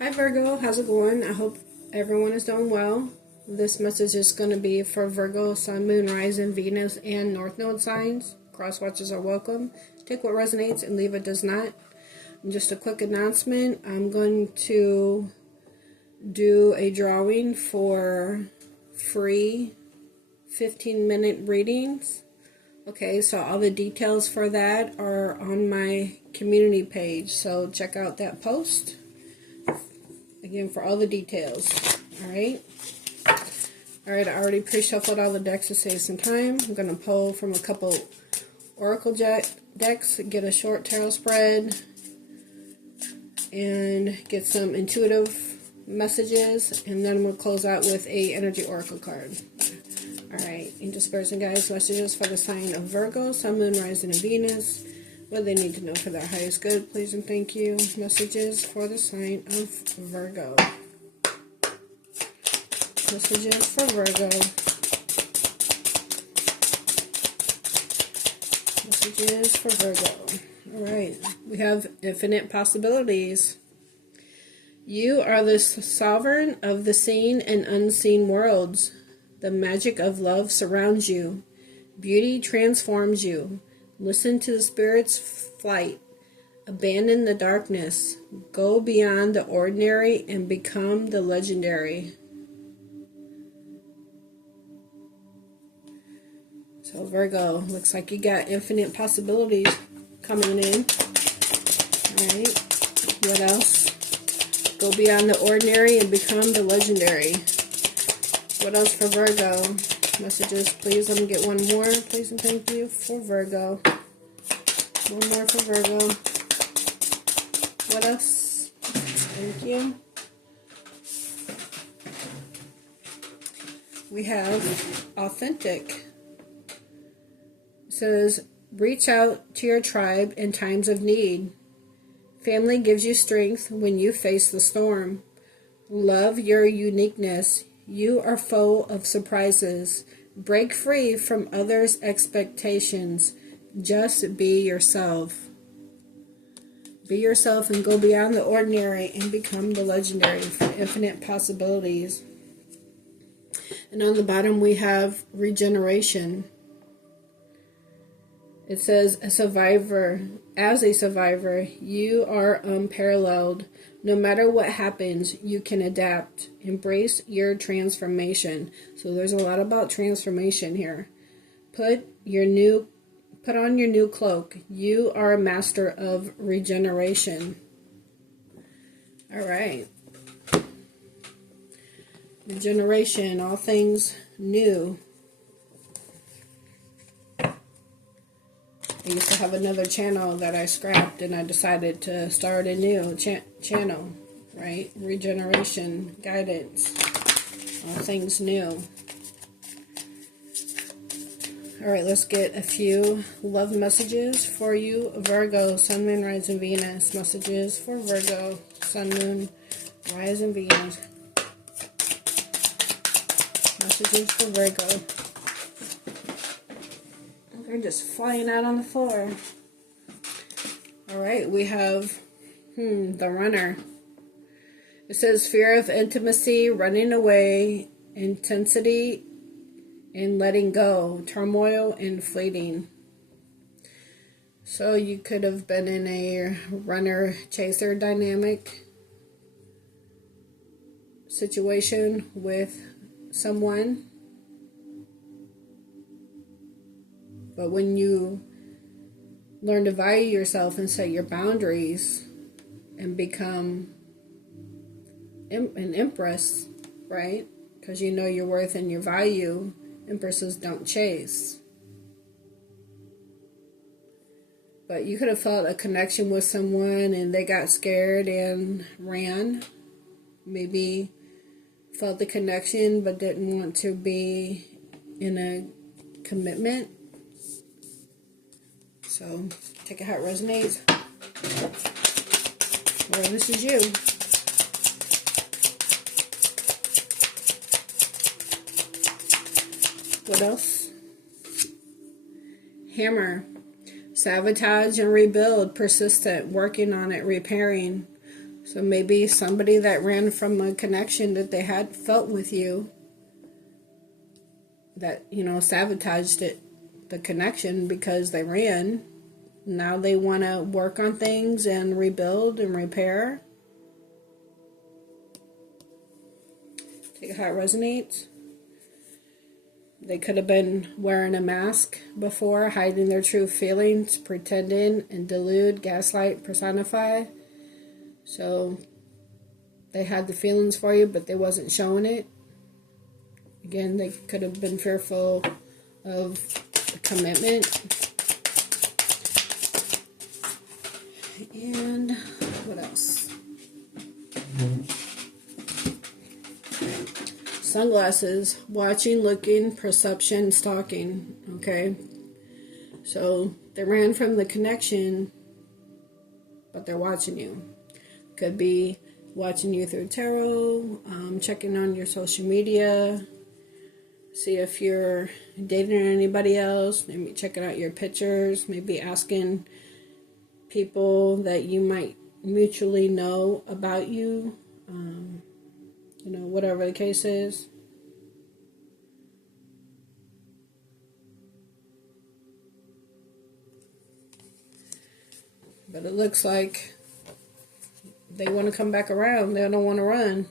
Hi Virgo, how's it going? I hope everyone is doing well. This message is going to be for Virgo, Sun, Moon, Rising, Venus, and North Node signs. Cross watchers are welcome. Take what resonates and leave what does not. And just a quick announcement, I'm going to do a drawing for free 15-minute readings. Okay, so all the details for that are on my community page, so check out that post. Again, for all the details. Alright, I already pre-shuffled all the decks to save some time. I'm going to pull from a couple Oracle decks, get a short tarot spread, and get some intuitive messages, and then we'll close out with a energy oracle card. Alright, angel spirits and guides, messages for the sign of Virgo, Sun, Moon, Rising, and Venus. What they need to know for their highest good, please and thank you. Messages for the sign of Virgo. Messages for Virgo. Messages for Virgo. Alright, we have infinite possibilities. You are the sovereign of the seen and unseen worlds. The magic of love surrounds you. Beauty transforms you. Listen to the spirit's flight. Abandon the darkness. Go beyond the ordinary and become the legendary. So Virgo, looks like you got infinite possibilities coming in. Alright, what else? Go beyond the ordinary and become the legendary. What else for Virgo? Messages, please. Let me get one more. Please and thank you for Virgo. One more for Virgo. What else? Thank you. We have authentic. It says, reach out to your tribe in times of need. Family gives you strength when you face the storm. Love your uniqueness. You are full of surprises. Break free from others' expectations. Just be yourself. Be yourself and go beyond the ordinary and become the legendary for infinite possibilities. And on the bottom we have regeneration. It says, as a survivor, you are unparalleled. No matter what happens, you can adapt. Embrace your transformation. So there's a lot about transformation here. Put on your new cloak. You are a master of regeneration. All right. Regeneration, all things new. I used to have another channel that I scrapped, and I decided to start a new channel, right? Regeneration, guidance, all things new. All right, let's get a few love messages for you, Virgo, Sun, Moon, Rising, Venus. Messages for Virgo, Sun, Moon, Rising, Venus. Messages for Virgo. They're just flying out on the floor. Alright, we have the runner. It says fear of intimacy, running away, intensity, and letting go, turmoil and fleeting. So you could have been in a runner-chaser dynamic situation with someone. But when you learn to value yourself and set your boundaries and become an empress, right? Because you know your worth and your value, empresses don't chase. But you could have felt a connection with someone and they got scared and ran. Maybe felt the connection but didn't want to be in a commitment. So, take it how it resonates. Well, this is you. What else? Hammer. Sabotage and rebuild. Persistent. Working on it. Repairing. So maybe somebody that ran from a connection that they had felt with you, that, you know, sabotaged it, the connection, because they ran. Now they want to work on things and rebuild and repair. Take how it resonates. They could have been wearing a mask before, hiding their true feelings, pretending and delude, gaslight, personify. So they had the feelings for you, but they wasn't showing it. Again, they could have been fearful of a commitment. And what else? Sunglasses, watching, looking, perception, stalking. Okay, so they ran from the connection, but they're watching you. Could be watching you through tarot, checking on your social media, see if you're dating anybody else, maybe checking out your pictures, maybe asking people that you might mutually know about you. You know, whatever the case is. But it looks like they want to come back around. They don't want to run.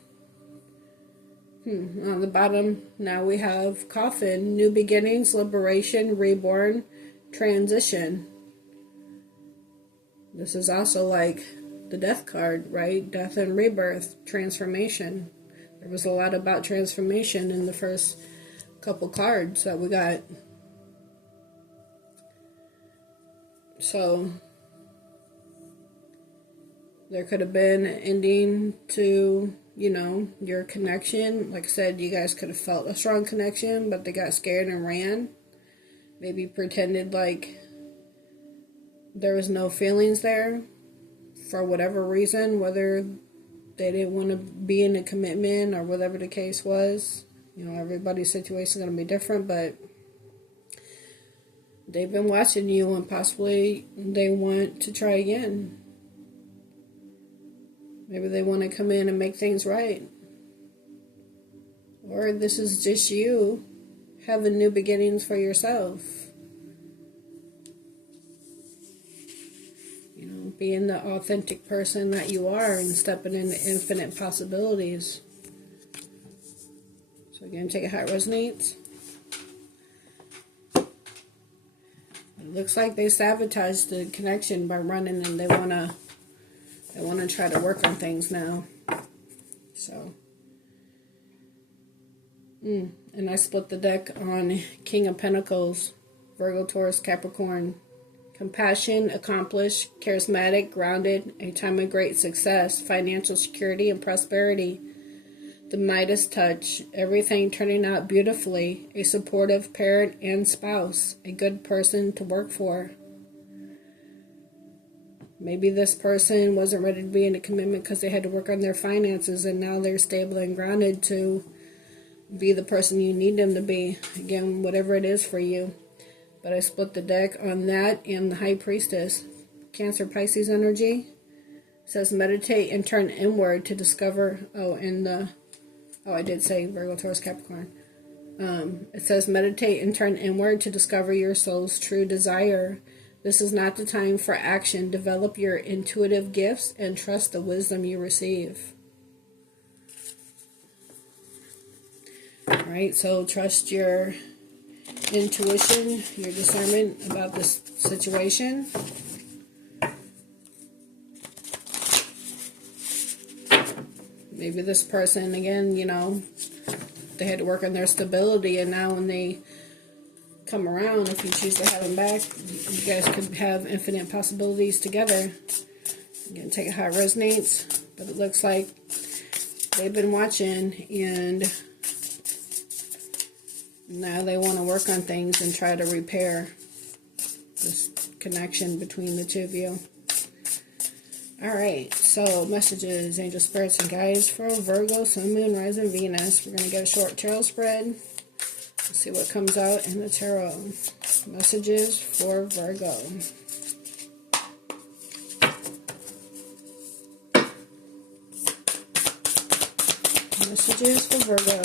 On the bottom, now we have coffin, new beginnings, liberation, reborn, transition. This is also like the death card, right? Death and rebirth, transformation. There was a lot about transformation in the first couple cards that we got. So there could have been an ending to, you know, your connection. Like I said, you guys could have felt a strong connection, but they got scared and ran. Maybe pretended like there was no feelings there for whatever reason, whether they didn't want to be in a commitment or whatever the case was. You know, everybody's situation is going to be different, but they've been watching you and possibly they want to try again. Maybe they want to come in and make things right. Or this is just you having new beginnings for yourself. You know, being the authentic person that you are and stepping into infinite possibilities. So again, take it how it resonates. It looks like they sabotaged the connection by running, and they want to try to work on things now. So, and I split the deck on King of Pentacles, Virgo, Taurus, Capricorn. Compassion, accomplished, charismatic, grounded, a time of great success, financial security and prosperity. The Midas touch, everything turning out beautifully, a supportive parent and spouse, a good person to work for. Maybe this person wasn't ready to be in a commitment because they had to work on their finances, and now they're stable and grounded to be the person you need them to be. Again, whatever it is for you. But I split the deck on that and the High Priestess. Cancer, Pisces energy. It says meditate and turn inward to discover. I did say Virgo, Taurus, Capricorn. It says meditate and turn inward to discover your soul's true desire. This is not the time for action. Develop your intuitive gifts and trust the wisdom you receive. Alright, so trust your intuition, your discernment about this situation. Maybe this person, again, you know, they had to work on their stability, and now when they come around, if you choose to have them back, you guys could have infinite possibilities together. Again, take it how it resonates, but it looks like they've been watching, and now they want to work on things and try to repair this connection between the two of you. Alright, so messages, angel spirits, and guides for Virgo, Sun, Moon, Rising, Venus. We're going to get a short tarot spread. Let's see what comes out in the tarot. Messages for Virgo. Messages for Virgo.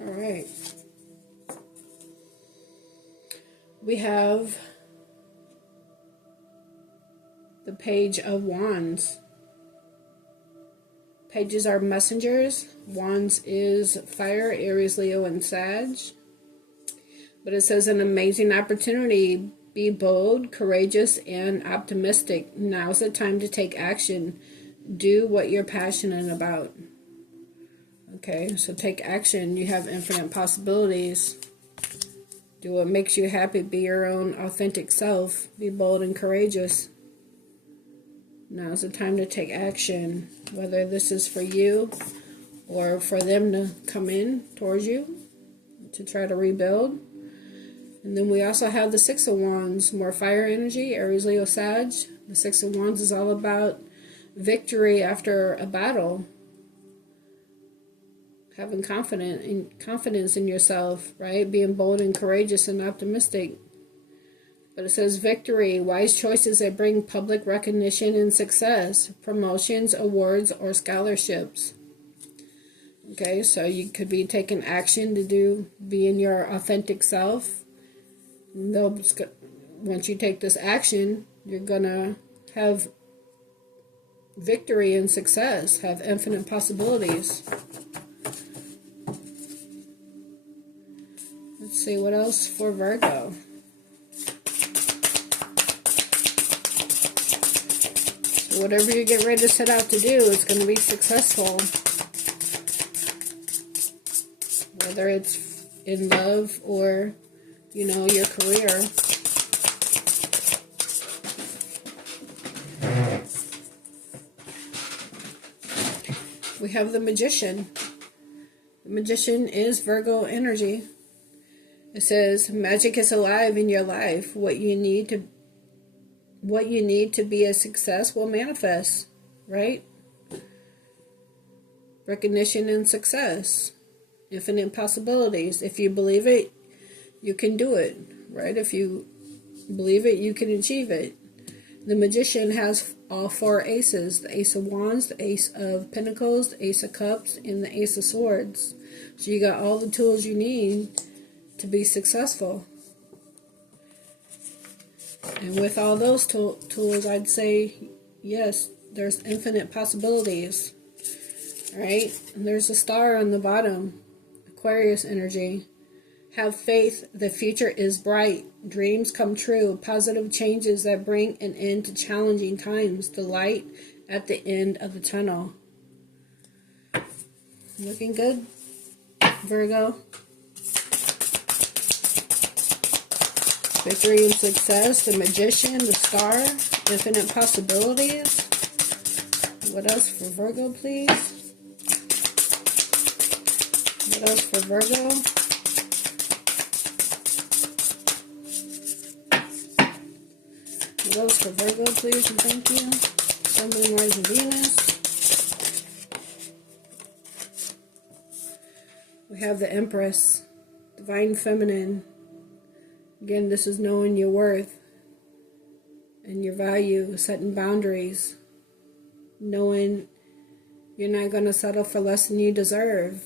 Alright. We have the Page of Wands. Pages are messengers. Wands is fire, Aries, Leo, and Sag. But it says an amazing opportunity. Be bold, courageous, and optimistic. Now's the time to take action. Do what you're passionate about. Okay, so take action. You have infinite possibilities. Do what makes you happy. Be your own authentic self. Be bold and courageous. Now's the time to take action. Whether this is for you or for them to come in towards you to try to rebuild. And then we also have the Six of Wands, more fire energy, Aries, Leo, Sag. The Six of Wands is all about victory after a battle. Having confidence in yourself, right? Being bold and courageous and optimistic. But it says victory, wise choices that bring public recognition and success, promotions, awards, or scholarships. Okay, so you could be taking action to being your authentic self. Once you take this action, you're gonna have victory and success, have infinite possibilities. Let's see what else for Virgo. So whatever you get ready to set out to do is going to be successful. Whether it's in love or, your career. We have the Magician. The Magician is Virgo energy. It says, magic is alive in your life. What you need to be a success will manifest, right? Recognition and success. Infinite possibilities. If you believe it, you can do it, right? If you believe it, you can achieve it. The Magician has all four aces. The Ace of Wands, the Ace of Pentacles, the Ace of Cups, and the Ace of Swords. So you got all the tools you need to be successful. And with all those tools, I'd say, yes, there's infinite possibilities. Alright? And there's a star on the bottom. Aquarius energy. Have faith. The future is bright. Dreams come true. Positive changes that bring an end to challenging times. The light at the end of the tunnel. Looking good, Virgo. Victory and success. The Magician. The Star. Infinite possibilities. What else for Virgo, please? What else for Virgo? What else for Virgo, please, and thank you. Sun, Moon, Rising, Venus. We have the Empress, Divine Feminine. Again, this is knowing your worth and your value, setting boundaries, knowing you're not going to settle for less than you deserve.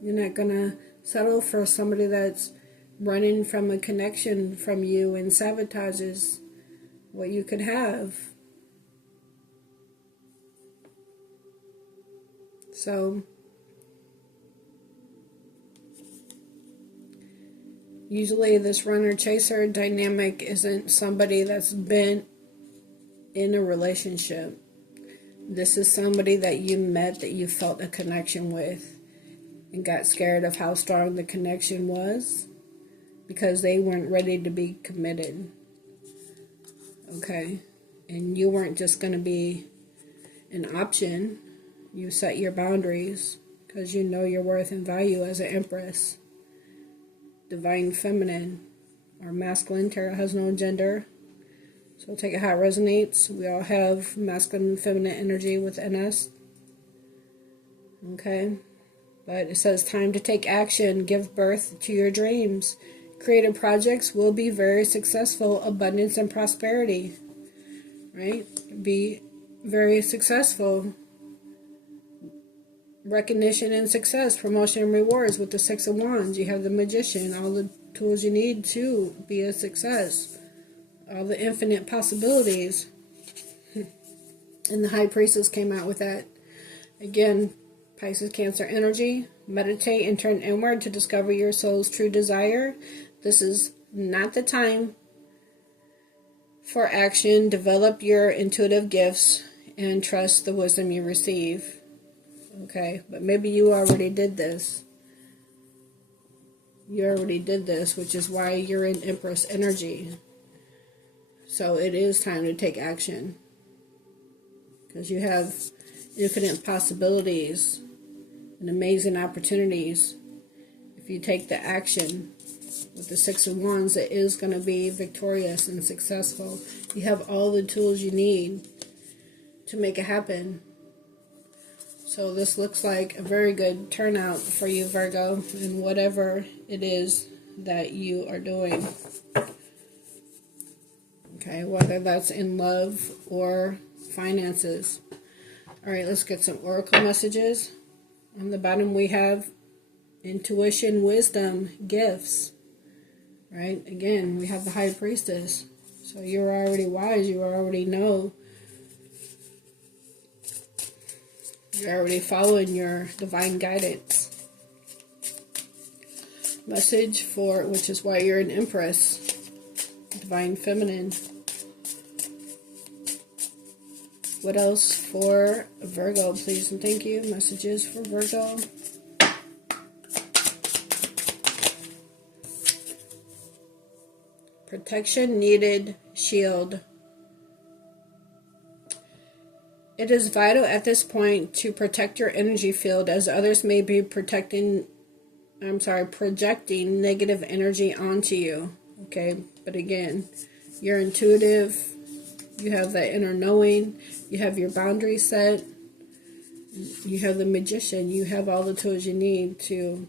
You're not going to settle for somebody that's running from a connection from you and sabotages what you could have. So, usually this runner-chaser dynamic isn't somebody that's been in a relationship. This is somebody that you met, that you felt a connection with, and got scared of how strong the connection was because they weren't ready to be committed. Okay? And you weren't just going to be an option. You set your boundaries because you know your worth and value as an Empress. Divine Feminine or masculine. Tarot has no gender. So take it how it resonates. We all have masculine and feminine energy within us. Okay? But it says time to take action. Give birth to your dreams. Creative projects will be very successful. Abundance and prosperity. Right? Be very successful. Recognition and success, promotion and rewards with the Six of Wands. You have the Magician, all the tools you need to be a success. All the infinite possibilities. And the High Priestess came out with that. Again, Pisces, Cancer energy. Meditate and turn inward to discover your soul's true desire. This is not the time for action. Develop your intuitive gifts and trust the wisdom you receive. Okay, but maybe you already did this. You already did this, which is why you're in Empress energy. So it is time to take action. Because you have infinite possibilities and amazing opportunities. If you take the action with the Six of Wands, it is going to be victorious and successful. You have all the tools you need to make it happen. So this looks like a very good turnout for you, Virgo, in whatever it is that you are doing. Okay, whether that's in love or finances. All right, let's get some oracle messages. On the bottom we have intuition, wisdom, gifts. Right? Again, we have the High Priestess. So you're already wise. You already know. You're already following your divine guidance. Message for, which is why you're an Empress. Divine Feminine. What else for Virgo, please and thank you? Messages for Virgo. Protection needed, shield. It is vital at this point to protect your energy field, as others may be projecting negative energy onto you. Okay, but again, you're intuitive. You have that inner knowing. You have your boundaries set. You have the Magician. You have all the tools you need to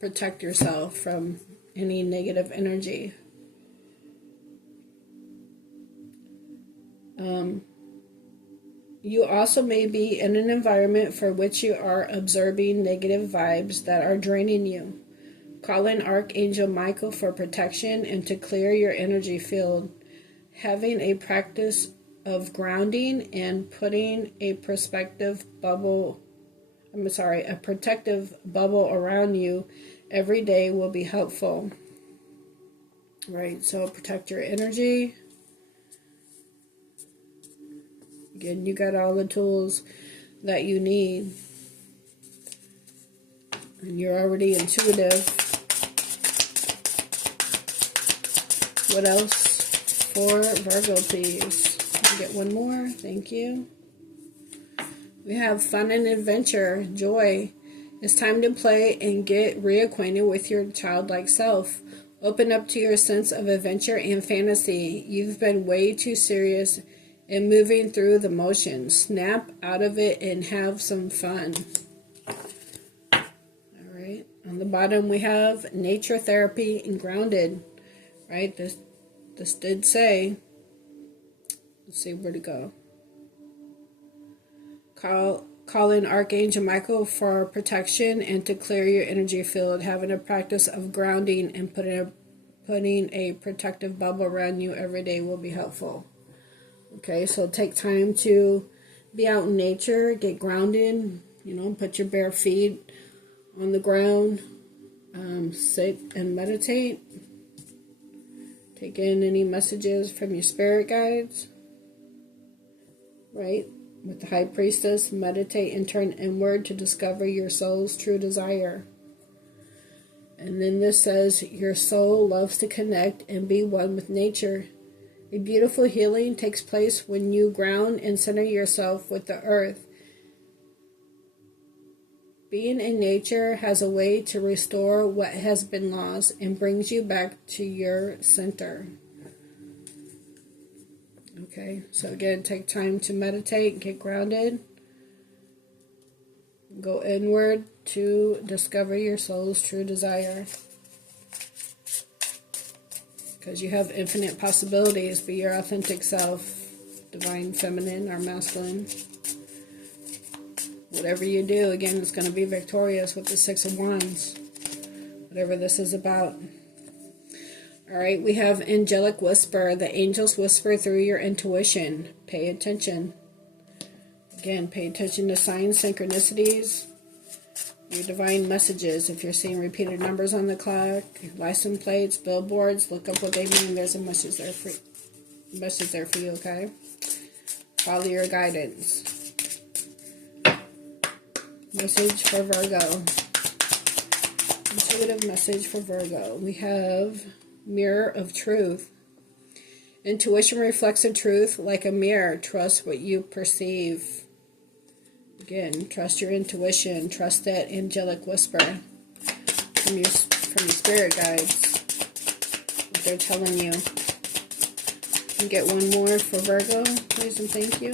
protect yourself from any negative energy. You also may be in an environment for which you are absorbing negative vibes that are draining you. Call in Archangel Michael for protection and to clear your energy field. Having a practice of grounding and putting a protective bubble around you every day will be helpful. Right, so protect your energy. Again, you got all the tools that you need. And you're already intuitive. What else for Virgo, please? Get one more. Thank you. We have fun and adventure, joy. It's time to play and get reacquainted with your childlike self. Open up to your sense of adventure and fantasy. You've been way too serious and moving through the motions. Snap out of it and have some fun. Alright, on the bottom we have nature, therapy, and grounded. Right, this did say, let's see where to go. Call in Archangel Michael for protection and to clear your energy field. Having a practice of grounding and putting a protective bubble around you every day will be helpful. Okay, so take time to be out in nature, get grounded, put your bare feet on the ground, sit and meditate. Take in any messages from your spirit guides, right? With the High Priestess, meditate and turn inward to discover your soul's true desire. And then this says, your soul loves to connect and be one with nature. A beautiful healing takes place when you ground and center yourself with the earth. Being in nature has a way to restore what has been lost and brings you back to your center. Okay, so again, take time to meditate, get grounded. Go inward to discover your soul's true desire. Because you have infinite possibilities. Be your authentic self. divine feminine or masculine. Whatever you do, again, it's going to be victorious with the Six of Wands. Whatever this is about. Alright, we have angelic whisper. The angels whisper through your intuition. Pay attention. Again, pay attention to signs, synchronicities, your divine messages. If you're seeing repeated numbers on the clock, license plates, billboards, look up what they mean. There's a message there for you, okay? Follow your guidance. Message for Virgo. Intuitive message for Virgo. We have mirror of truth. Intuition reflects the truth like a mirror. Trust what you perceive. Again, trust your intuition. Trust that angelic whisper from your spirit guides. What they're telling you. And get one more for Virgo, please and thank you.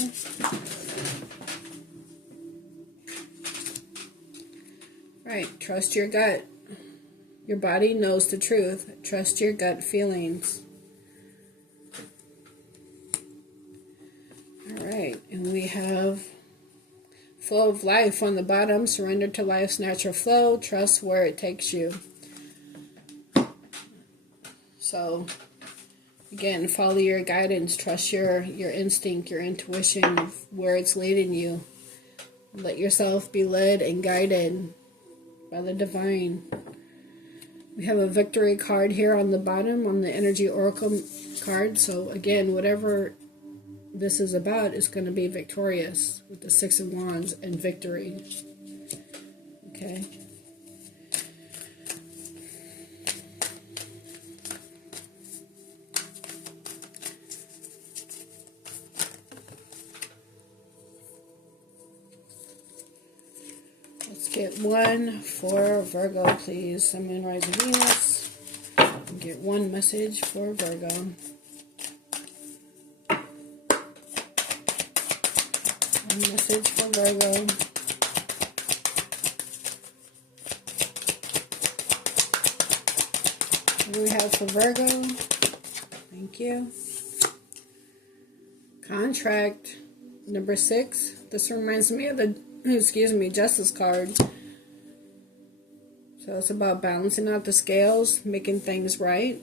Right, trust your gut. Your body knows the truth. Trust your gut feelings. Alright, and we have flow of life on the bottom. Surrender to life's natural flow. Trust where it takes you. So, again, follow your guidance. Trust your instinct, your intuition, where it's leading you. Let yourself be led and guided by the divine. We have a victory card here on the bottom on the energy oracle card. So again, whatever this is about is going to be victorious with the Six of Wands and victory. Okay. Get one for Virgo, please. Sun, Moon, Rising, Venus. And get one message for Virgo. One message for Virgo. What do we have for Virgo? Thank you. Contract number 6. This reminds me of the Justice card. So it's about balancing out the scales, making things right.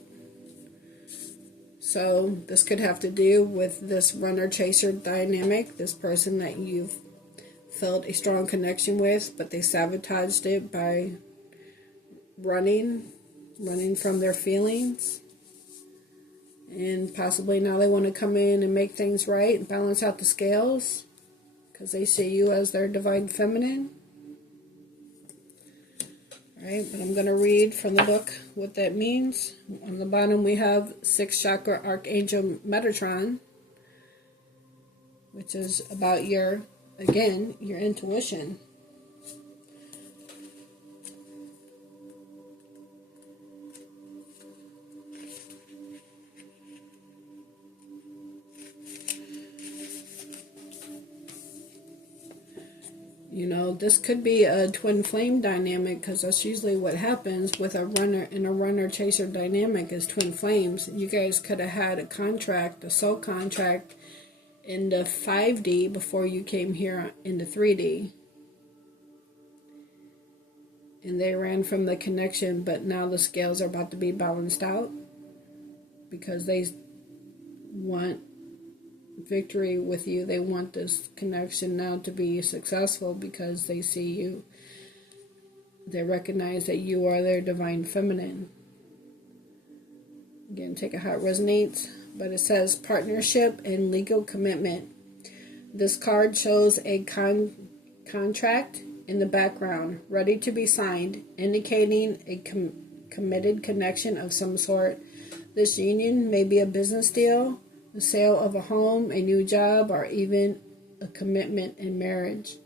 So this could have to do with this runner-chaser dynamic, this person that you've felt a strong connection with, but they sabotaged it by running from their feelings. And possibly now they want to come in and make things right and balance out the scales, because they see you as their divine feminine. Alright, but I'm going to read from the book what that means. On the bottom we have 6th chakra Archangel Metatron, which is about your intuition. You know, this could be a twin flame dynamic, because that's usually what happens with a runner-chaser dynamic is twin flames. You guys could have had a contract, a soul contract, in the 5D before you came here in the 3D. And they ran from the connection, but now the scales are about to be balanced out because they want victory with you. They want this connection now to be successful because they see you. They recognize that you are their divine feminine. Again, take it how it resonates. But it says partnership and legal commitment. This card shows a contract in the background, ready to be signed, indicating a committed connection of some sort. This union may be a business deal, the sale of a home, a new job, or even a commitment in marriage.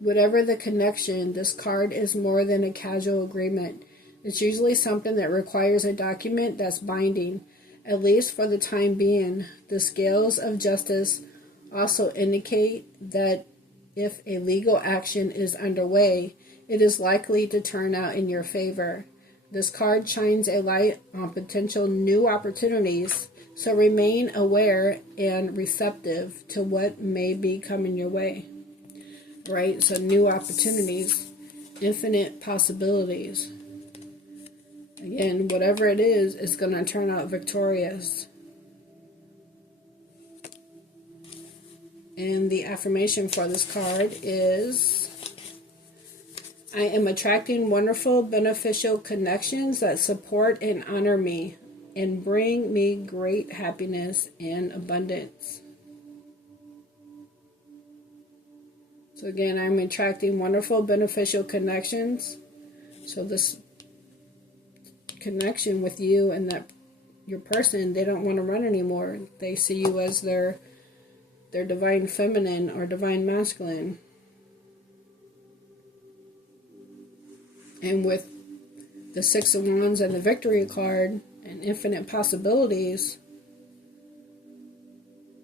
Whatever the connection, this card is more than a casual agreement. It's usually something that requires a document that's binding, at least for the time being. The scales of justice also indicate that if a legal action is underway, it is likely to turn out in your favor. This card shines a light on potential new opportunities So remain aware and receptive to what may be coming your way. Right? So new opportunities, infinite possibilities. Again, whatever it is, it's going to turn out victorious. And the affirmation for this card is, I am attracting wonderful, beneficial connections that support and honor me and bring me great happiness and abundance. So again, I'm attracting wonderful, beneficial connections. So this connection with you and that your person, they don't want to run anymore. They see you as their divine feminine or divine masculine. And with the Six of Wands and the Victory card and infinite possibilities,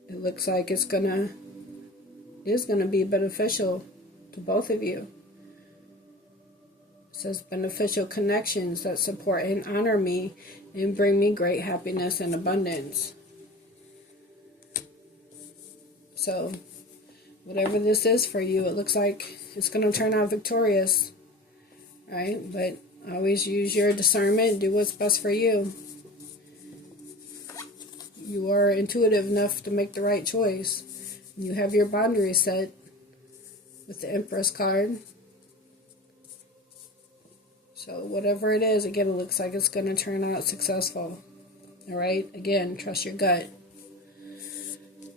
it looks like is gonna be beneficial to both of you. It says beneficial connections that support and honor me and bring me great happiness and abundance. So whatever this is for you, it looks like it's going to turn out victorious. Right? But always use your discernment. Do what's best for you. You are intuitive enough to make the right choice. You have your boundaries set with the Empress card. So whatever it is, again, it looks like it's going to turn out successful. Alright? Again, trust your gut.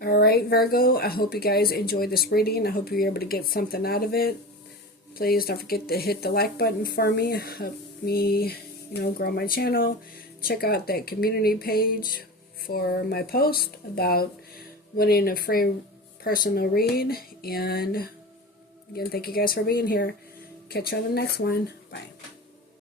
Alright, Virgo, I hope you guys enjoyed this reading. I hope you're able to get something out of it. Please don't forget to hit the like button for me. Help me, grow my channel. Check out that community page for my post about winning a free personal read. And again, thank you guys for being here. Catch you on the next one. Bye.